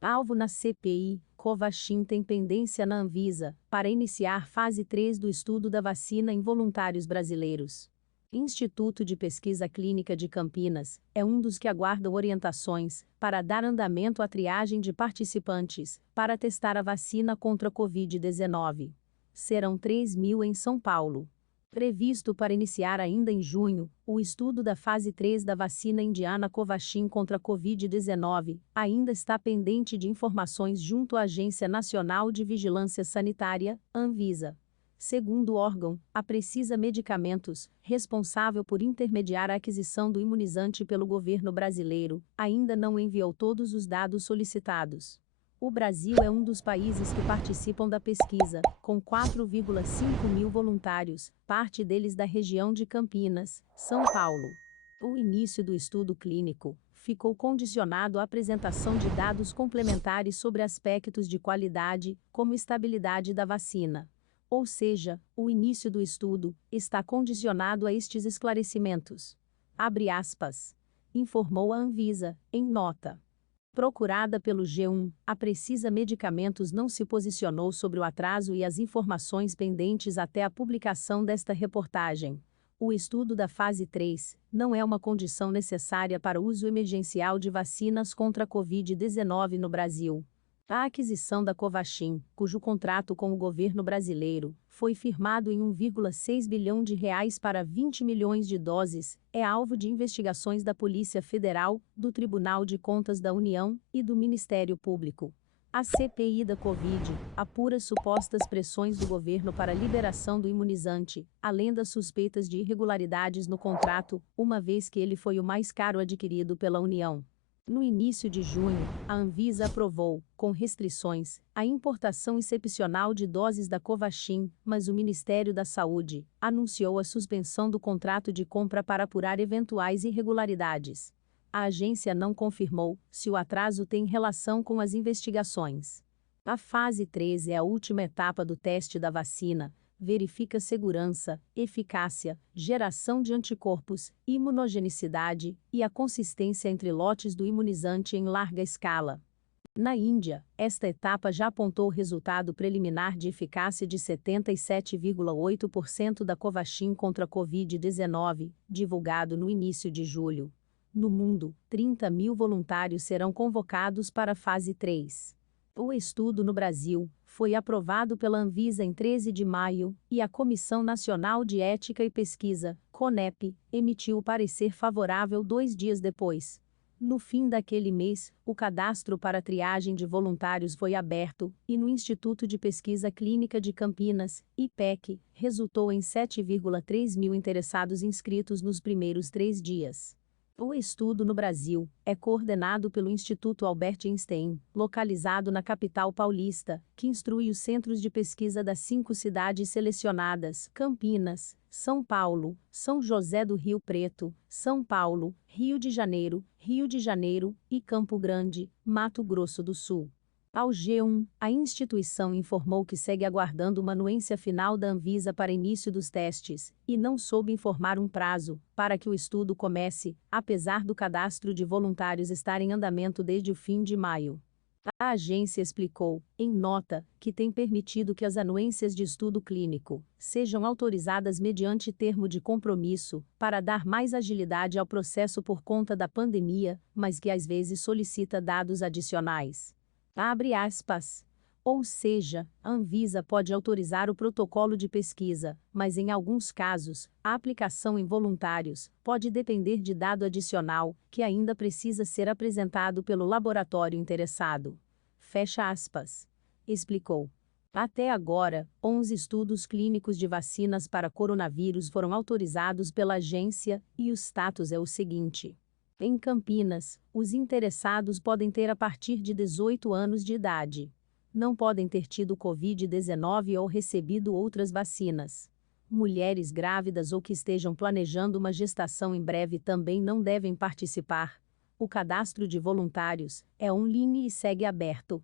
Alvo na CPI, Covaxin tem pendência na Anvisa, para iniciar fase 3 do estudo da vacina em voluntários brasileiros. Instituto de Pesquisa Clínica de Campinas é um dos que aguardam orientações para dar andamento à triagem de participantes para testar a vacina contra a Covid-19. Serão 3.000 em São Paulo. Previsto para iniciar ainda em junho, o estudo da fase 3 da vacina indiana Covaxin contra a Covid-19 ainda está pendente de informações junto à Agência Nacional de Vigilância Sanitária, Anvisa. Segundo o órgão, a Precisa Medicamentos, responsável por intermediar a aquisição do imunizante pelo governo brasileiro, ainda não enviou todos os dados solicitados. O Brasil é um dos países que participam da pesquisa, com 4,5 mil voluntários, parte deles da região de Campinas, São Paulo. O início do estudo clínico ficou condicionado à apresentação de dados complementares sobre aspectos de qualidade, como estabilidade da vacina. Ou seja, o início do estudo está condicionado a estes esclarecimentos. Abre aspas. Informou a Anvisa, em nota. Procurada pelo G1, a Precisa Medicamentos não se posicionou sobre o atraso e as informações pendentes até a publicação desta reportagem. O estudo da fase 3 não é uma condição necessária para o uso emergencial de vacinas contra a Covid-19 no Brasil. A aquisição da Covaxin, cujo contrato com o governo brasileiro foi firmado em R$ 1,6 bilhão para 20 milhões de doses, é alvo de investigações da Polícia Federal, do Tribunal de Contas da União e do Ministério Público. A CPI da Covid apura supostas pressões do governo para a liberação do imunizante, além das suspeitas de irregularidades no contrato, uma vez que ele foi o mais caro adquirido pela União. No início de junho, a Anvisa aprovou, com restrições, a importação excepcional de doses da Covaxin, mas o Ministério da Saúde anunciou a suspensão do contrato de compra para apurar eventuais irregularidades. A agência não confirmou se o atraso tem relação com as investigações. A fase 3 é a última etapa do teste da vacina. Verifica segurança, eficácia, geração de anticorpos, imunogenicidade e a consistência entre lotes do imunizante em larga escala. Na Índia, esta etapa já apontou resultado preliminar de eficácia de 77,8% da Covaxin contra a Covid-19, divulgado no início de julho. No mundo, 30.000 voluntários serão convocados para a fase 3. O estudo no Brasil foi aprovado pela Anvisa em 13 de maio, e a Comissão Nacional de Ética e Pesquisa, CONEP, emitiu o parecer favorável 2 dias depois. No fim daquele mês, o cadastro para triagem de voluntários foi aberto, e no Instituto de Pesquisa Clínica de Campinas, IPEC, resultou em 7,3 mil interessados inscritos nos primeiros 3 dias. O estudo no Brasil é coordenado pelo Instituto Albert Einstein, localizado na capital paulista, que instrui os centros de pesquisa das 5 cidades selecionadas: Campinas, São Paulo, São José do Rio Preto, São Paulo, Rio de Janeiro e Campo Grande, Mato Grosso do Sul. Ao G1, a instituição informou que segue aguardando uma anuência final da Anvisa para início dos testes, e não soube informar um prazo para que o estudo comece, apesar do cadastro de voluntários estar em andamento desde o fim de maio. A agência explicou, em nota, que tem permitido que as anuências de estudo clínico sejam autorizadas mediante termo de compromisso, para dar mais agilidade ao processo por conta da pandemia, mas que às vezes solicita dados adicionais. Abre aspas. Ou seja, a Anvisa pode autorizar o protocolo de pesquisa, mas em alguns casos, a aplicação em voluntários pode depender de dado adicional, que ainda precisa ser apresentado pelo laboratório interessado. Fecha aspas. Explicou. Até agora, 11 estudos clínicos de vacinas para coronavírus foram autorizados pela agência, e o status é o seguinte. Em Campinas, os interessados podem ter a partir de 18 anos de idade. Não podem ter tido Covid-19 ou recebido outras vacinas. Mulheres grávidas ou que estejam planejando uma gestação em breve também não devem participar. O cadastro de voluntários é online e segue aberto.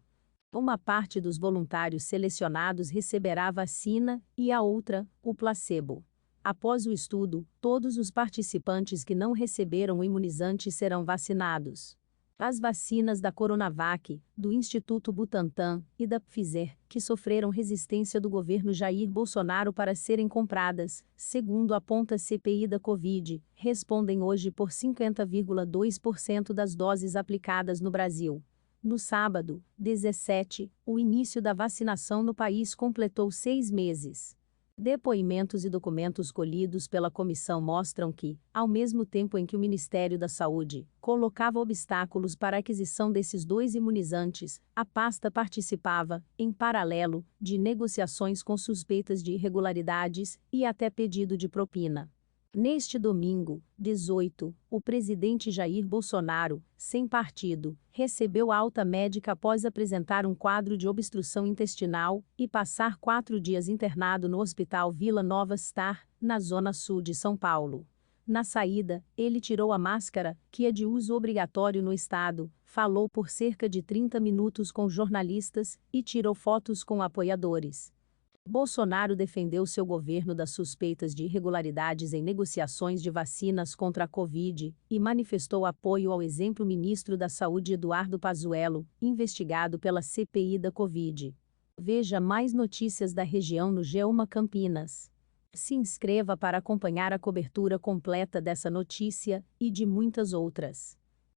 Uma parte dos voluntários selecionados receberá a vacina e a outra, o placebo. Após o estudo, todos os participantes que não receberam o imunizante serão vacinados. As vacinas da Coronavac, do Instituto Butantan e da Pfizer, que sofreram resistência do governo Jair Bolsonaro para serem compradas, segundo aponta a CPI da Covid, respondem hoje por 50,2% das doses aplicadas no Brasil. No sábado, 17, o início da vacinação no país completou 6 meses. Depoimentos e documentos colhidos pela comissão mostram que, ao mesmo tempo em que o Ministério da Saúde colocava obstáculos para a aquisição desses dois imunizantes, a pasta participava, em paralelo, de negociações com suspeitas de irregularidades e até pedido de propina. Neste domingo, 18, o presidente Jair Bolsonaro, sem partido, recebeu alta médica após apresentar um quadro de obstrução intestinal e passar 4 dias internado no Hospital Vila Nova Star, na zona sul de São Paulo. Na saída, ele tirou a máscara, que é de uso obrigatório no estado, falou por cerca de 30 minutos com jornalistas e tirou fotos com apoiadores. Bolsonaro defendeu seu governo das suspeitas de irregularidades em negociações de vacinas contra a Covid e manifestou apoio ao exemplo-ministro da Saúde Eduardo Pazuello, investigado pela CPI da Covid. Veja mais notícias da região no G1 Campinas. Se inscreva para acompanhar a cobertura completa dessa notícia e de muitas outras.